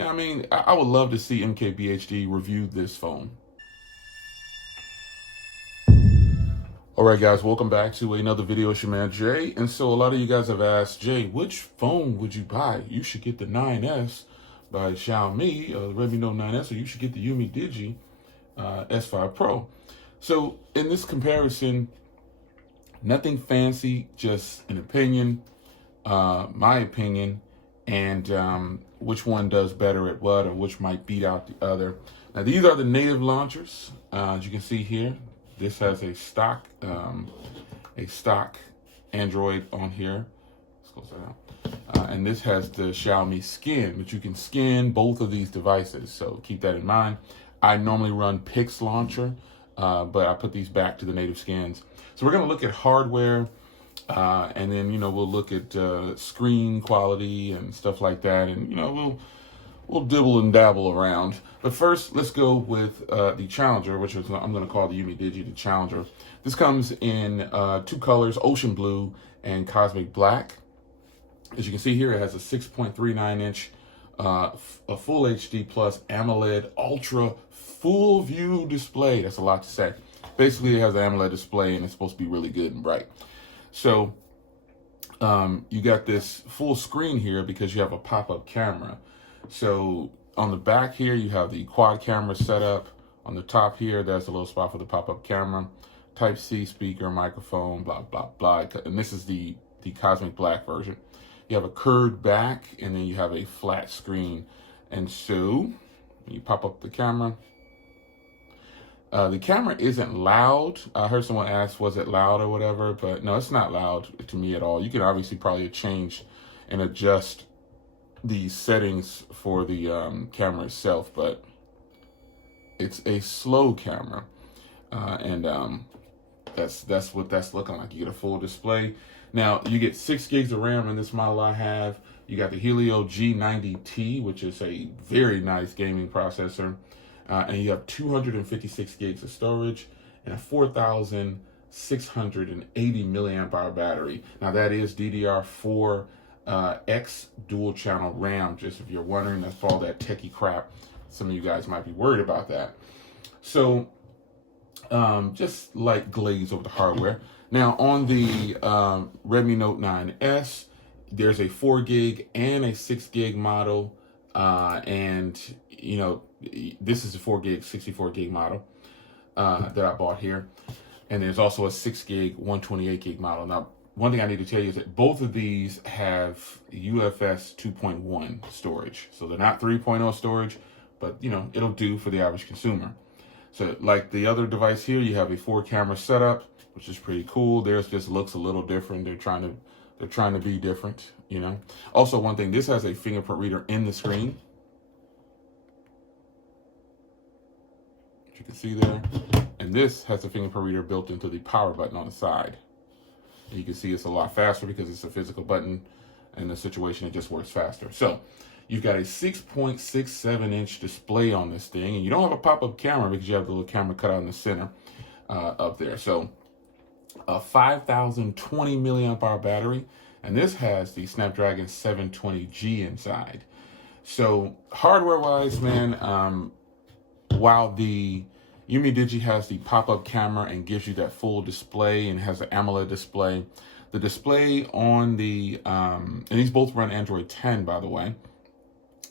Yeah, I mean, I would love to see MKBHD review this phone. All right, guys, welcome back to another video. It's your man Jay. And so a lot of you guys have asked, Jay, which phone would you buy? You should get the 9S by Xiaomi, the Redmi Note 9S, or you should get the Umidigi S5 Pro. So in this comparison, nothing fancy, just an opinion, my opinion, and which one does better at what, or which might beat out the other. Now, these are the native launchers. As you can see here, this has a stock Android on here. Let's close that out. And this has the Xiaomi skin, but you can skin both of these devices. So keep that in mind. I normally run Pix Launcher, but I put these back to the native skins. So we're going to look at hardware, and then, we'll look at screen quality and stuff like that. And, we'll dibble and dabble around. But first, let's go with the Challenger, which is, I'm going to call the Umidigi the Challenger. This comes in two colors, ocean blue and cosmic black. As you can see here, it has a 6.39-inch a full HD plus AMOLED ultra full view display. That's a lot to say. Basically, it has an AMOLED display, and it's supposed to be really good and bright. So you got this full screen here because you have a pop-up camera. So on the back here, you have the quad camera set up. On the top here, there's a little spot for the pop-up camera. Type-C speaker, microphone, blah, blah, blah. And this is the cosmic black version. You have a curved back, and then you have a flat screen. And so you pop up the camera. The camera isn't loud. I heard someone ask, was it loud or whatever? But no, it's not loud to me at all. You can obviously probably change and adjust the settings for the camera itself, but it's a slow camera. And that's what that's looking like. You get a full display. Now, you get 6 gigs of RAM in this model I have. You got the Helio G90T, which is a very nice gaming processor. And you have 256 gigs of storage and a 4,680 milliamp hour battery. Now, that is DDR4 X dual channel RAM, just if you're wondering. That's all that techie crap. Some of you guys might be worried about that. So, just like glaze over the hardware. Now, on the Redmi Note 9S, there's a 4 gig and a 6 gig model. And, this is a 4 gig, 64 gig model that I bought here. And there's also a 6 gig, 128 gig model. Now, one thing I need to tell you is that both of these have UFS 2.1 storage. So they're not 3.0 storage, but, it'll do for the average consumer. So like the other device here, you have a 4 camera setup, which is pretty cool. Theirs just looks a little different. They're trying to be different, Also, one thing, this has a fingerprint reader in the screen. Which you can see there. And this has a fingerprint reader built into the power button on the side. And you can see it's a lot faster because it's a physical button. In the situation, it just works faster. So you've got a 6.67-inch display on this thing, and you don't have a pop-up camera because you have the little camera cut out in the center up there. So a 5,020 milliamp hour battery, and this has the Snapdragon 720G inside. So hardware-wise, man, while the Umidigi has the pop-up camera and gives you that full display and has an AMOLED display, the display on the, and these both run Android 10, by the way.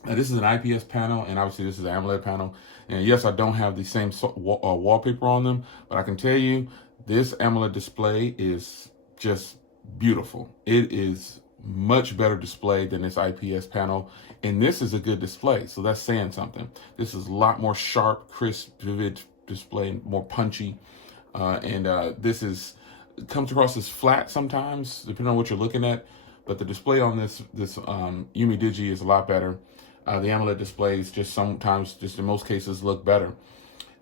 Now, this is an IPS panel, and obviously this is an AMOLED panel. And yes, I don't have the same wallpaper on them, but I can tell you this AMOLED display is just beautiful. It is much better display than this IPS panel, and this is a good display, so that's saying something. This is a lot more sharp, crisp, vivid display, more punchy, and this comes across as flat sometimes, depending on what you're looking at. But the display on this Umidigi is a lot better. The AMOLED displays just sometimes, just in most cases, look better.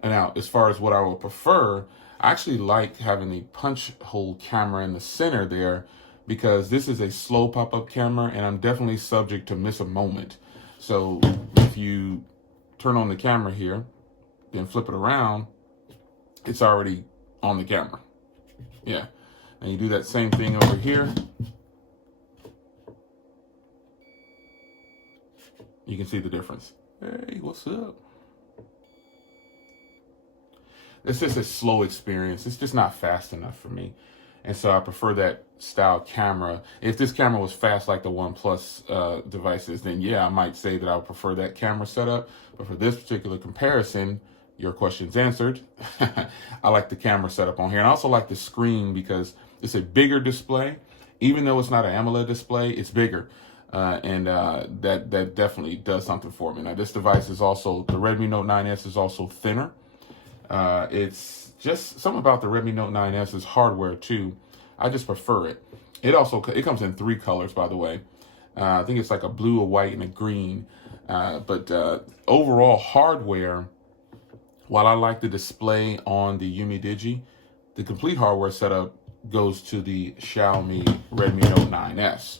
And now, as far as what I would prefer, I actually like having the punch hole camera in the center there, because this is a slow pop-up camera, and I'm definitely subject to miss a moment. So if you turn on the camera here, then flip it around, it's already on the camera. Yeah. And you do that same thing over here. You can see the difference. Hey, what's up? It's just a slow experience. It's just not fast enough for me. And so I prefer that style camera. If this camera was fast like the OnePlus devices, then yeah, I might say that I would prefer that camera setup. But for this particular comparison, your question's answered. I like the camera setup on here. And I also like the screen because it's a bigger display. Even though it's not an AMOLED display, it's bigger. That definitely does something for me. Now, this device is also, the Redmi Note 9S is also thinner. It's just something about the Redmi Note 9S's hardware too. I just prefer it. It comes in 3 colors, by the way. I think it's like a blue, a white, and a green. But overall hardware, while I like the display on the Umidigi, the complete hardware setup goes to the Xiaomi Redmi Note 9S.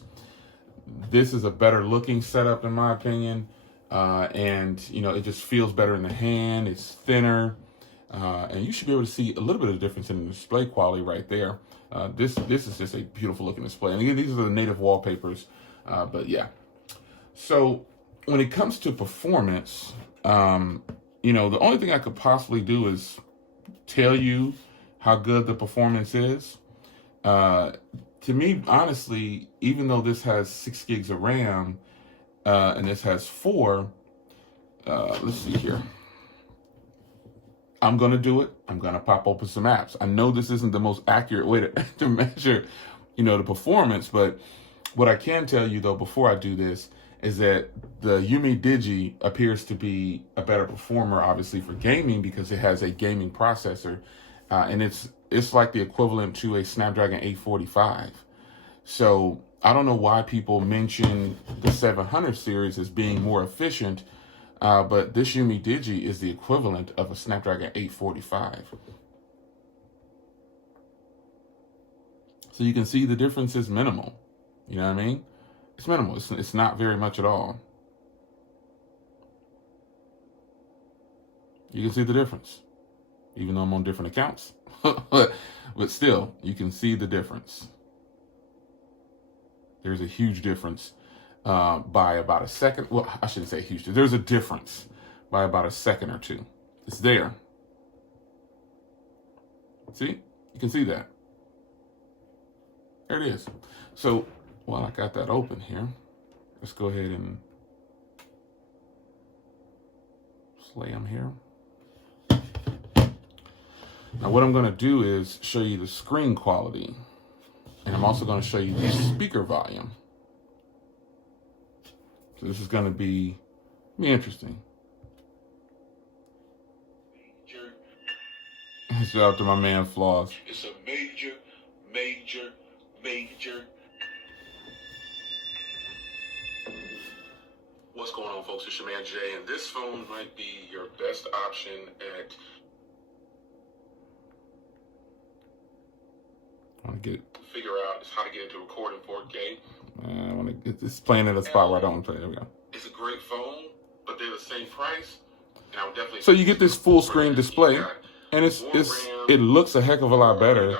This is a better looking setup in my opinion. And you know, it just feels better in the hand. It's thinner. And you should be able to see a little bit of difference in the display quality right there. This is just a beautiful looking display. And again, these are the native wallpapers. But yeah. So when it comes to performance, you know, the only thing I could possibly do is tell you how good the performance is. To me, honestly, even though this has 6 gigs of RAM, and this has 4, let's see here. I'm going to do it. I'm going to pop open some apps. I know this isn't the most accurate way to measure, you know, the performance, but what I can tell you though, before I do this, is that the Umidigi appears to be a better performer, obviously for gaming, because it has a gaming processor, and it's like the equivalent to a Snapdragon 845. So I don't know why people mention the 700 series as being more efficient. But this Umidigi is the equivalent of a Snapdragon 845. So you can see the difference is minimal. You know what I mean? It's minimal. It's not very much at all. You can see the difference, even though I'm on different accounts. But still, you can see the difference. There's a huge difference. By about a second. Well, I shouldn't say huge. There's a difference by about a second or 2. It's there. See? You can see that. There it is. So, while I got that open here, let's go ahead and slam here. Now, what I'm going to do is show you the screen quality. And I'm also going to show you the speaker volume. So this is going to be interesting. Shout out to my man Floss. It's a major. What's going on, folks? It's your man Jay, and this phone might be your best option at. I want to get figure out how to get into recording 4K. I want to get this playing at a spot where I don't want to play. There we go. It's a great phone, but they're the same price. And I would definitely. So you get this full screen display, and it looks a heck of a lot better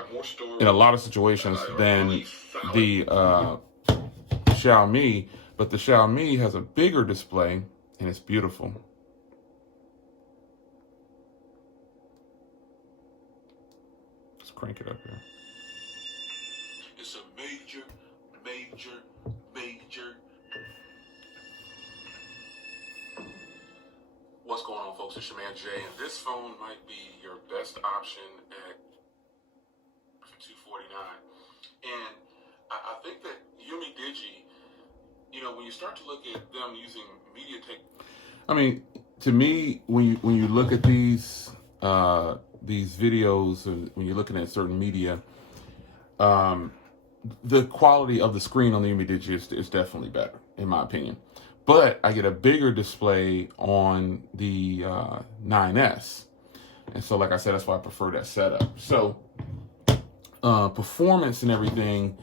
in a lot of situations than the Xiaomi. But the Xiaomi has a bigger display, and it's beautiful. Let's crank it up here. It's a major. What's going on, folks? It's your man Jay, and this phone might be your best option at $249. And I think that Umidigi, you know, when you start to look at them using MediaTek. I mean, to me, when you look at these videos, when you're looking at certain media, the quality of the screen on the Umidigi is definitely better, in my opinion. But I get a bigger display on the 9S. And so, like I said, that's why I prefer that setup. So, performance and everything,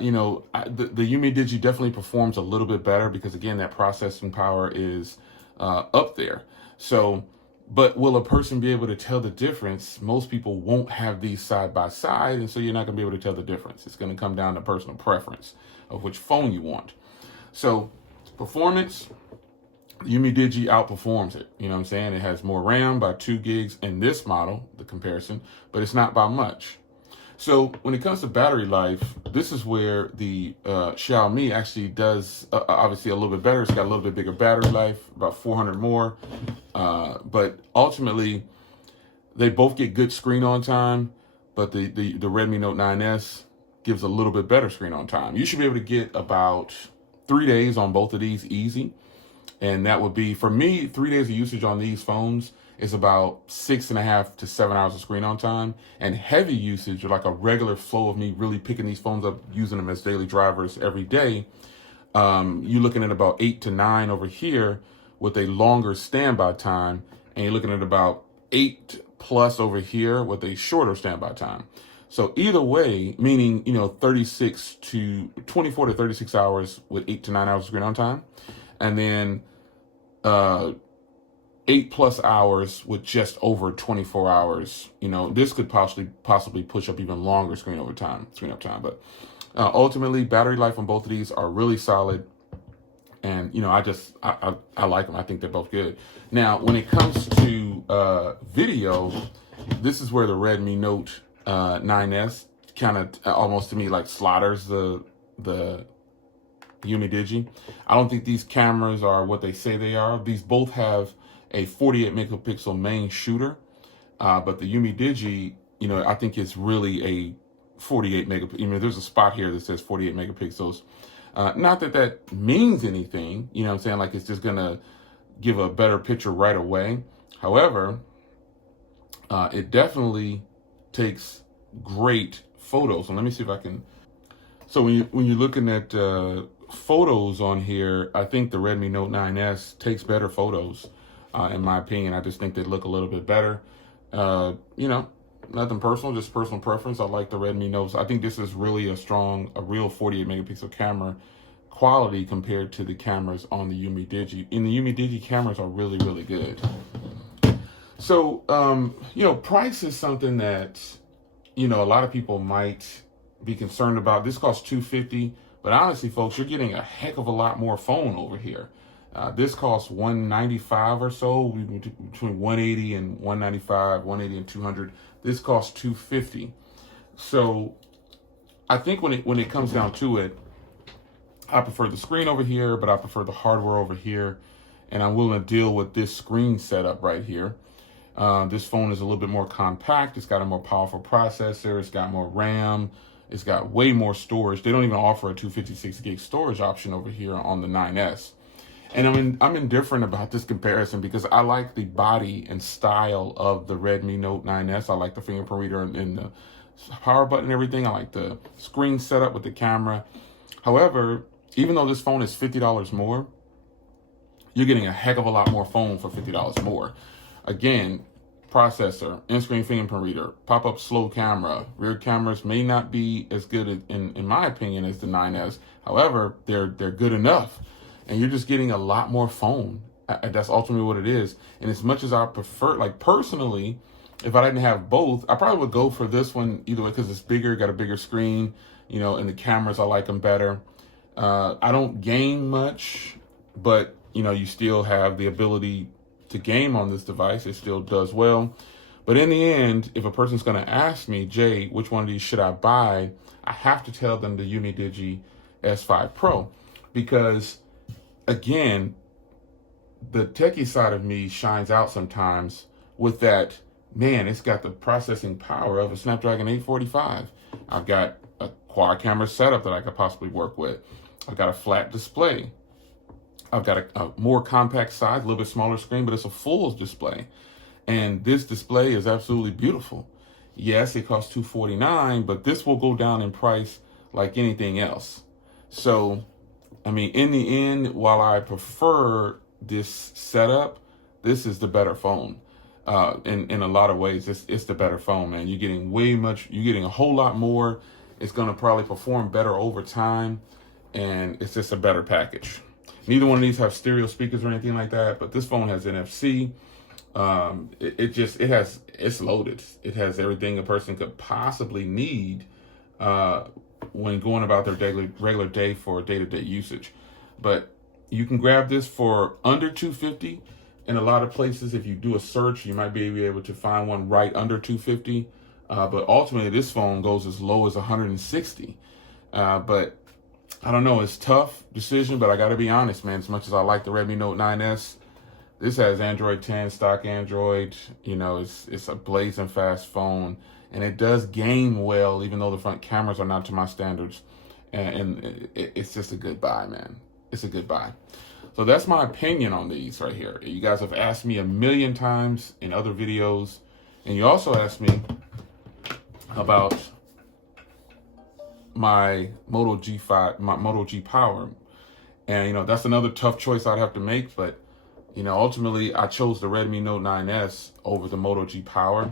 you know, the Umidigi definitely performs a little bit better because, again, that processing power is up there. So, but will a person be able to tell the difference? Most people won't have these side by side, and so you're not going to be able to tell the difference. It's going to come down to personal preference of which phone you want. So, performance, Umidigi outperforms it. You know what I'm saying? It has more RAM by 2 gigs in this model, the comparison, but it's not by much. So when it comes to battery life, this is where the Xiaomi actually does obviously a little bit better. It's got a little bit bigger battery life, about 400 more. But ultimately, they both get good screen on time, but the Redmi Note 9S gives a little bit better screen on time. You should be able to get about 3 days on both of these easy. And that would be, for me, 3 days of usage on these phones is about 6.5 to 7 hours of screen on time. And heavy usage, or like a regular flow of me really picking these phones up, using them as daily drivers every day, you're looking at about 8 to 9 over here with a longer standby time. And you're looking at about 8 plus over here with a shorter standby time. So either way, meaning, 36 to 24 to 36 hours with 8 to 9 hours of screen on time. And then 8 plus hours with just over 24 hours. This could possibly push up even longer screen up time. But ultimately, battery life on both of these are really solid. And, I like them. I think they're both good. Now, when it comes to video, this is where the Redmi Note 9S kind of almost to me like slaughters the Umidigi. I don't think these cameras are what they say they are. These both have a 48 megapixel main shooter, but the Umidigi, I think it's really a 48 megapixel. There's a spot here that says 48 megapixels. Not that that means anything, what I'm saying? Like it's just gonna give a better picture right away. However, it definitely takes great photos. And let me see if I can. So when you're looking at photos on here, I think the Redmi Note 9S takes better photos, in my opinion. I just think they look a little bit better. Nothing personal, just personal preference. I like the Redmi Notes. I think this is really a real 48 megapixel camera quality compared to the cameras on the Umidigi. And the Umidigi cameras are really, really good. So, price is something that, a lot of people might be concerned about. This costs $250, but honestly, folks, you're getting a heck of a lot more phone over here. This costs $195 or so, between $180 and $195, $180 and $200. This costs $250. So I think when it comes down to it, I prefer the screen over here, but I prefer the hardware over here, and I'm willing to deal with this screen setup right here. This phone is a little bit more compact. It's got a more powerful processor. It's got more RAM. It's got way more storage. They don't even offer a 256 gig storage option over here on the 9S. And I'm indifferent about this comparison because I like the body and style of the Redmi Note 9S. I like the fingerprint reader and the power button and everything. I like the screen setup with the camera. However, even though this phone is $50 more, you're getting a heck of a lot more phone for $50 more. Again, processor, in-screen fingerprint reader, pop-up slow camera. Rear cameras may not be as good, in my opinion, as the 9S. However, they're good enough. And you're just getting a lot more phone. That's ultimately what it is. And as much as I prefer, like personally, if I didn't have both, I probably would go for this one either way because it's bigger, got a bigger screen, and the cameras, I like them better. I don't game much, but, you still have the ability to game on this device. It still does well. But in the end, if a person's going to ask me, Jay, which one of these should I buy? I have to tell them the Umidigi S5 Pro because, again, the techie side of me shines out sometimes with that, man, it's got the processing power of a Snapdragon 845. I've got a quad camera setup that I could possibly work with. I've got a flat display. I've got a more compact size, a little bit smaller screen, but it's a full display. And this display is absolutely beautiful. Yes, it costs $249, but this will go down in price like anything else. So, in the end, while I prefer this setup, this is the better phone. In a lot of ways, it's the better phone, man. You're getting a whole lot more. It's going to probably perform better over time, and it's just a better package. Neither one of these have stereo speakers or anything like that, but this phone has NFC. It's loaded. It has everything a person could possibly need when going about their regular day for day-to-day usage. But You can grab this for under $250. In a lot of places, if you do a search, you might be able to find one right under $250. But ultimately, this phone goes as low as $160. But I don't know, it's a tough decision, but I got to be honest, man. As much as I like the Redmi Note 9S, this has Android 10, stock Android. You know, it's a blazing fast phone, and it does game well, even though the front cameras are not to my standards. And it's just a good buy, man. It's a good buy. So that's my opinion on these right here. You guys have asked me a million times in other videos, and you also asked me about my Moto G5, my Moto G Power. And, you know, that's another tough choice I'd have to make. But, you know, ultimately, I chose the Redmi Note 9S over the Moto G Power.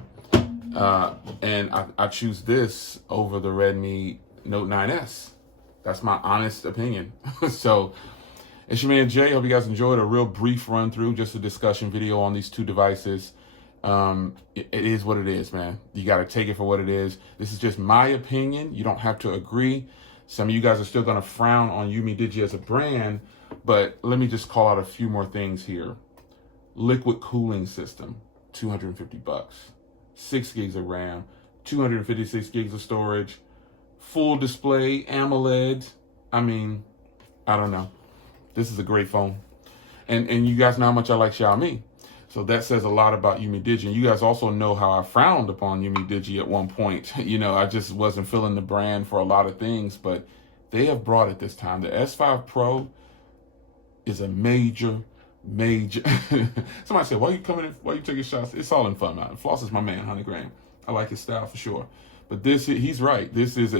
And I choose this over the Redmi Note 9S. That's my honest opinion. So, it's your man Jay. Hope you guys enjoyed a real brief run through, just a discussion video on these two devices. It is what it is, man. You got to take it for what it is. This is just my opinion. You don't have to agree. Some of you guys are still going to frown on Umidigi as a brand, but let me just call out a few more things here. Liquid cooling system, $250. 6 gigs of RAM, 256 gigs of storage, full display, AMOLED. I mean, I don't know. This is a great phone. And you guys know how much I like Xiaomi. So that says a lot about Umidigi. And you guys also know how I frowned upon Umidigi at one point. You know, I just wasn't feeling the brand for a lot of things, but they have brought it this time. The S5 Pro is a major. Somebody said, why you taking shots? It's all in fun, man. Floss is my man, 100 grand. I like his style for sure. But he's right.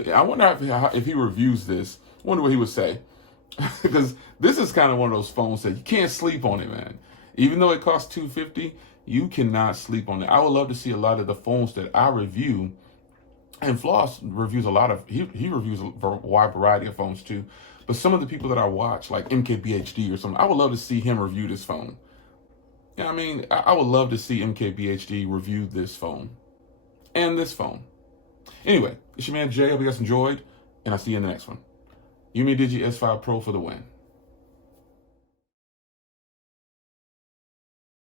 I wonder if he reviews this, I wonder what he would say. Because this is kind of one of those phones that you can't sleep on it, man. Even though it costs $250, you cannot sleep on it. I would love to see a lot of the phones that I review, and Floss reviews a lot of, he reviews a wide variety of phones too. But some of the people that I watch, like MKBHD or something, I would love to see him review this phone. You know what I mean? I would love to see MKBHD review this phone and this phone. Anyway, it's your man Jay. Hope you guys enjoyed, and I'll see you in the next one. Umidigi S5 Pro for the win.